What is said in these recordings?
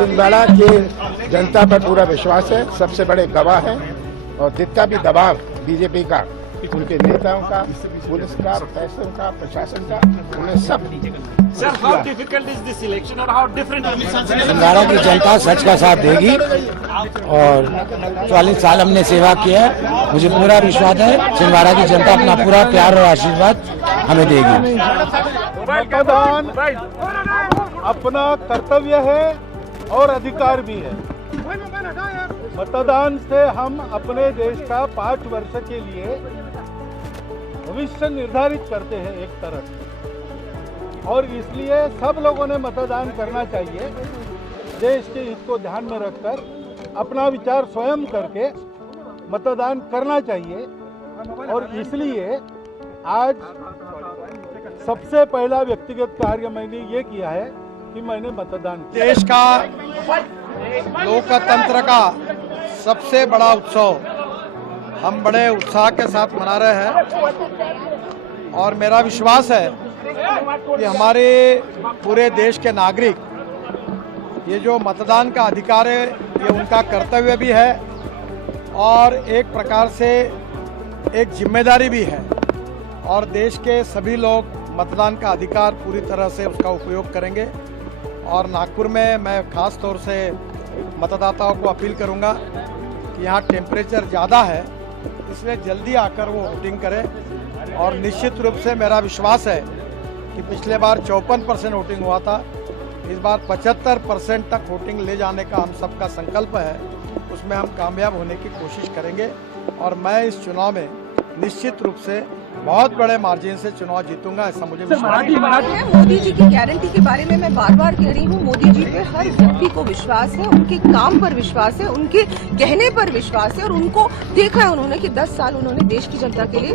छिंदवाड़ा की जनता पर पूरा विश्वास है, सबसे बड़े गवाह हैं। और जितना भी दबाव बीजेपी का, उनके नेताओं का, पुलिस का, प्रशासन का, उन्हें सब। Sir, how difficult is this election or how different is it? Chhindwara की जनता सच का साथ देगी और 40 साल हमने सेवा किया है, मुझे पूरा विश्वास है छिंदवाड़ा की जनता अपना पूरा प्यार और आशीर्वाद हमें देगी। मतदान अपना कर्तव्य है और अधिकार भी है। मतदान से हम अपने देश का 5 वर्ष के लिए भविष्य निर्धारित करते हैं एक तरह से, और इसलिए सब लोगों ने मतदान करना चाहिए। देश के हित को ध्यान में रखकर अपना विचार स्वयं करके मतदान करना चाहिए। और इसलिए आज सबसे पहला व्यक्तिगत कार्य मैंने ये किया है कि मैंने मतदान किया। देश का लोकतंत्र का सबसे बड़ा उत्सव हम बड़े उत्साह के साथ मना रहे हैं और मेरा विश्वास है कि हमारे पूरे देश के नागरिक ये जो मतदान का अधिकार है ये उनका कर्तव्य भी है और एक प्रकार से एक जिम्मेदारी भी है, और देश के सभी लोग मतदान का अधिकार पूरी तरह से उसका उपयोग करेंगे। और नागपुर में मैं खास तौर से मतदाताओं को अपील करूंगा कि यहाँ टेम्परेचर ज़्यादा है, इसलिए जल्दी आकर वो वोटिंग करें। और निश्चित रूप से मेरा विश्वास है कि पिछले बार 54% वोटिंग हुआ था, इस बार 75% तक वोटिंग ले जाने का हम सबका संकल्प है, उसमें हम कामयाब होने की कोशिश करेंगे। और मैं इस चुनाव में निश्चित रूप से बहुत बड़े मार्जिन से चुनाव जीतूंगा, ऐसा मुझे विश्वास है। मोदी जी की गारंटी के बारे में मैं बार बार कह रही हूँ, मोदी जी पे हर व्यक्ति को विश्वास है, उनके काम पर विश्वास है, उनके कहने पर विश्वास है। और उनको देखा है उन्होंने कि 10 साल उन्होंने देश की जनता के लिए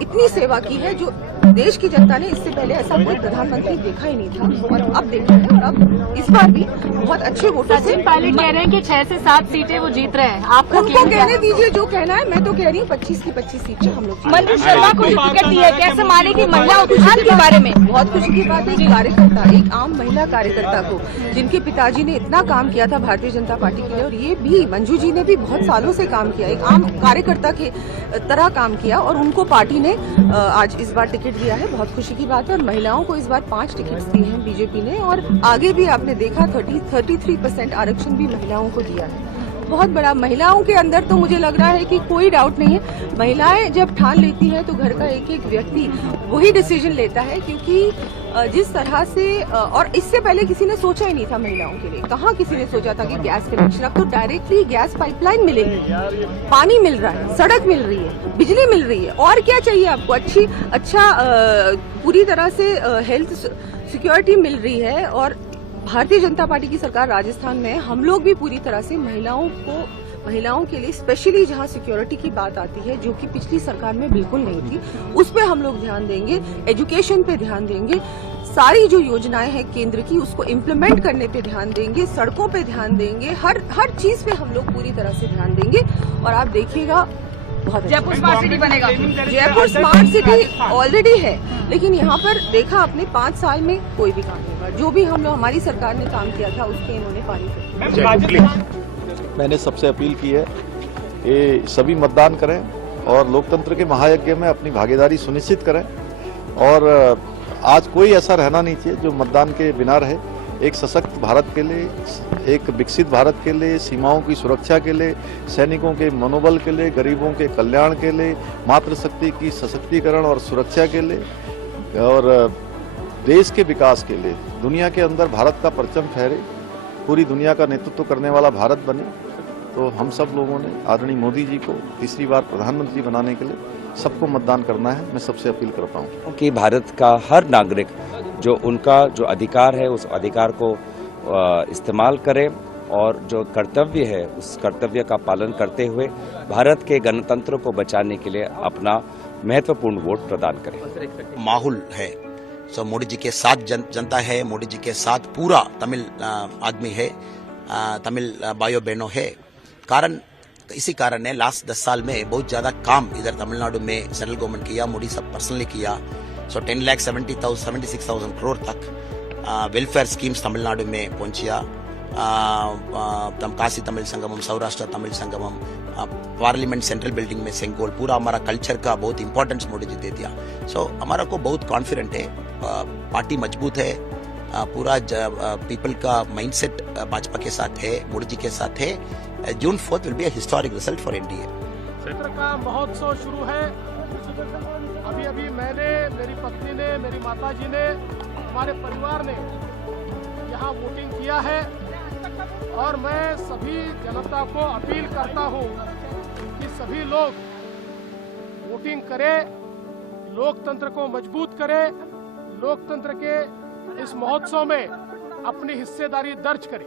इतनी सेवा की है जो देश की जनता ने इससे पहले ऐसा कोई प्रधानमंत्री देखा ही नहीं था, और अब देखा है। और अब इस बार भी बहुत अच्छे वोटर से पायलट कह रहे हैं कि 6 से 7 सीटें वो जीत रहे हैं। आपको उनको कहने दीजिए जो कहना है, मैं तो कह रही हूँ 25 की 25 सीटें हम लोग। मंजू शर्मा को टिकट दी है, कैसे मानेगी महिला उत्थान के बारे में? बहुत खुशी की बात है, एक कार्यकर्ता, एक आम महिला कार्यकर्ता को, जिनके पिताजी ने इतना काम किया था भारतीय जनता पार्टी के लिए, और ये भी मंजू जी ने भी बहुत सालों से काम किया, एक आम कार्यकर्ता के तरह काम किया, और उनको पार्टी ने आज इस बार टिकट दिया है। बहुत खुशी की बात है। और महिलाओं को इस बार 5 टिकट दिए हैं बीजेपी ने, और आगे भी आपने देखा 33% आरक्षण भी महिलाओं को दिया है। बहुत बड़ा महिलाओं के अंदर तो मुझे लग रहा है कि कोई डाउट नहीं है, महिलाएं जब ठान लेती है तो घर का एक एक व्यक्ति वही डिसीजन लेता है, क्योंकि जिस तरह से और इससे पहले किसी ने सोचा ही नहीं था महिलाओं के लिए। कहाँ किसी ने सोचा था कि गैस कनेक्शन, अब तो डायरेक्टली गैस पाइपलाइन मिलेगी, पानी मिल रहा है, सड़क मिल रही है, बिजली मिल रही है, और क्या चाहिए आपको? अच्छा पूरी तरह से हेल्थ सिक्योरिटी मिल रही है। और भारतीय जनता पार्टी की सरकार राजस्थान में, हम लोग भी पूरी तरह से महिलाओं के लिए स्पेशली जहां सिक्योरिटी की बात आती है, जो कि पिछली सरकार में बिल्कुल नहीं थी, उस पे हम लोग ध्यान देंगे, एजुकेशन पे ध्यान देंगे, सारी जो योजनाएं हैं केंद्र की उसको इम्प्लीमेंट करने पे ध्यान देंगे, सड़कों पे ध्यान देंगे, हर चीज पे हम लोग पूरी तरह से ध्यान देंगे। और आप देखिएगा बहुत जयपुर स्मार्ट सिटी बनेगा। जयपुर स्मार्ट सिटी ऑलरेडी है, लेकिन यहाँ पर देखा आपने 5 साल में कोई भी काम नहीं हुआ। जो भी हम लोग हमारी सरकार ने काम किया था उसके इन्होंने पानी फेंका। मैंने सबसे अपील की है कि सभी मतदान करें और लोकतंत्र के महायज्ञ में अपनी भागीदारी सुनिश्चित करें। और आज कोई ऐसा रहना नहीं चाहिए जो मतदान के बिना रहे। एक सशक्त भारत के लिए, एक विकसित भारत के लिए, सीमाओं की सुरक्षा के लिए, सैनिकों के मनोबल के लिए, गरीबों के कल्याण के लिए, मातृशक्ति की सशक्तिकरण और सुरक्षा के लिए, और देश के विकास के लिए दुनिया के अंदर भारत का परचम फहरे, पूरी दुनिया का नेतृत्व करने वाला भारत बने। तो हम सब लोगों ने आदरणीय मोदी जी को तीसरी बार प्रधानमंत्री बनाने के लिए सबको मतदान करना है। मैं सबसे अपील करता हूँ कि भारत का हर नागरिक जो उनका जो अधिकार है उस अधिकार को इस्तेमाल करे, और जो कर्तव्य है उस कर्तव्य का पालन करते हुए भारत के गणतंत्र को बचाने के लिए अपना महत्वपूर्ण वोट प्रदान करें। माहौल है, सो मोदी जी के साथ जनता है, मोदी जी के साथ पूरा तमिल आदमी है, तमिल भाइयों बहनों है। इसी कारण है लास्ट 10 साल में बहुत ज्यादा काम इधर तमिलनाडु में सेंट्रल गवर्नमेंट किया, मोदी सब पर्सनली किया। सो 10,76,000 करोड़ तक वेलफेयर स्कीम्स तमिलनाडु में पहुंचिया। Kashi Tamil Sangamam, Saurashtra Tamil Sangamam, parliament central building में सेंकोल, पूरा हमारा कल्चर का बहुत इंपॉर्टेंस मोदी जी दे दिया। सो हमारा को बहुत कॉन्फिडेंट है, पार्टी मजबूत है, पूरा पीपल का माइंडसेट भाजपा के साथ है, मोदी जी के साथ है। जून 4 will be a historic result for NDA. क्षेत्र का महोत्सव शुरू है। अभी अभी मैंने, मेरी पत्नी ने, मेरी माताजी ने, हमारे परिवार ने यहाँ वोटिंग किया है और मैं सभी जनता को अपील करता हूँ कि सभी लोग वोटिंग करें, लोकतंत्र को मजबूत करें, लोकतंत्र के इस महोत्सव में अपनी हिस्सेदारी दर्ज करें।